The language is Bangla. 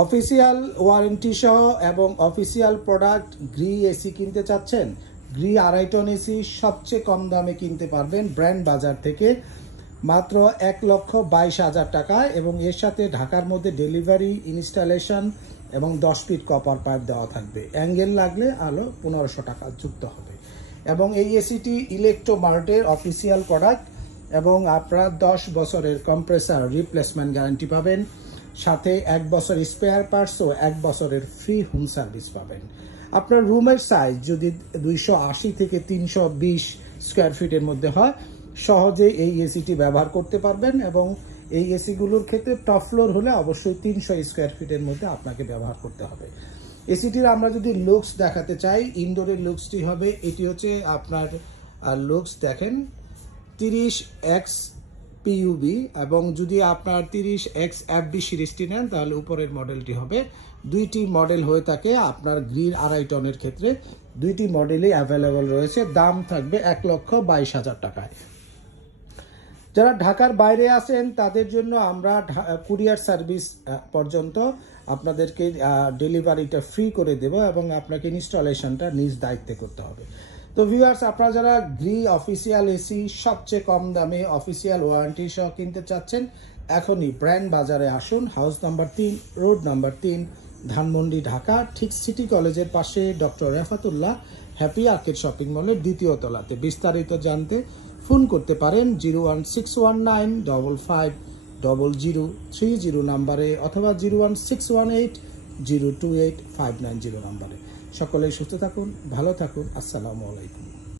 অফিসিয়াল ওয়ারেন্টি সহ এবং অফিসিয়াল প্রোডাক্ট গ্রি এসি কিনতে চাচ্ছেন? গ্রি 2.5 টন এসি সবচেয়ে কম দামে কিনতে পারবেন ব্র্যান্ড বাজার থেকে মাত্র 1,22,000 টাকায়, এবং এর সাথে ঢাকার মধ্যে ডেলিভারি, ইনস্টলেশন এবং 10 ফিট কপার পাইপ দেওয়া থাকবে। অ্যাঙ্গেল লাগলে আলো 1500 টাকা যুক্ত হবে। এবং এই এসিটি ইলেকট্রোমার্টের অফিসিয়াল প্রোডাক্ট, এবং আপনারা 10 বছরের কম্প্রেসার রিপ্লেসমেন্ট গ্যারান্টি পাবেন, সাথে 1 বছর স্পেয়ার পার্টস ও 1 বছরের ফ্রি হোম সার্ভিস পাবেন। আপনার রুমের সাইজ যদি 280 থেকে 320 স্কোয়ার ফিটের মধ্যে হয়, সহজে এই এসিটি ব্যবহার করতে পারবেন। এবং এই এসিগুলোর ক্ষেত্রে টপ ফ্লোর হলে অবশ্যই 300 স্কোয়ার ফিটের মধ্যে আপনাকে ব্যবহার করতে হবে। এসিটির আমরা যদি লুকস দেখাতে চাই, ইনডোরের লুকসটি হবে, এটি হচ্ছে আপনার লুকস দেখেন 30X PUB, এবং যদি আপনার 30X FB সিরিজটি নেন তাহলে উপরের মডেলটি হবে। দুইটি মডেল হয়ে থাকে আপনার গ্রির 2.5 টনের ক্ষেত্রে, দুইটি মডেলই অ্যাভেলেবল রয়েছে। দাম থাকবে 1,22,000 টাকায়। যারা ঢাকার বাইরে আছেন তাদের জন্য আমরা কুরিয়ার সার্ভিস পর্যন্ত আপনাদেরকে ডেলিভারিটা ফ্রি করে দেব, এবং আপনাকে ইনস্টলেশনটা নিজ দায়িত্বে করতে হবে। তো ভিউয়ার্স, আপনারা যারা গ্রি অফিসিয়াল এসি সবচেয়ে কম দামে অফিসিয়াল ওয়ারেন্টি সহ কিনতে চাচ্ছেন, এখনই ব্র্যান্ড বাজারে আসুন। House number 3, road number 3, Dhanmondi, Dhaka, ঠিক সিটি কলেজের পাশে doctor Refatullah happy arcade shopping মলের 2য় তলাতে। বিস্তারিত জানতে ফোন করতে পারেন 01619550030 নাম্বারে, অথবা 01618028590 নাম্বারে। সকলেই সুস্থ থাকুন, ভালো থাকুন। আসসালামু আলাইকুম।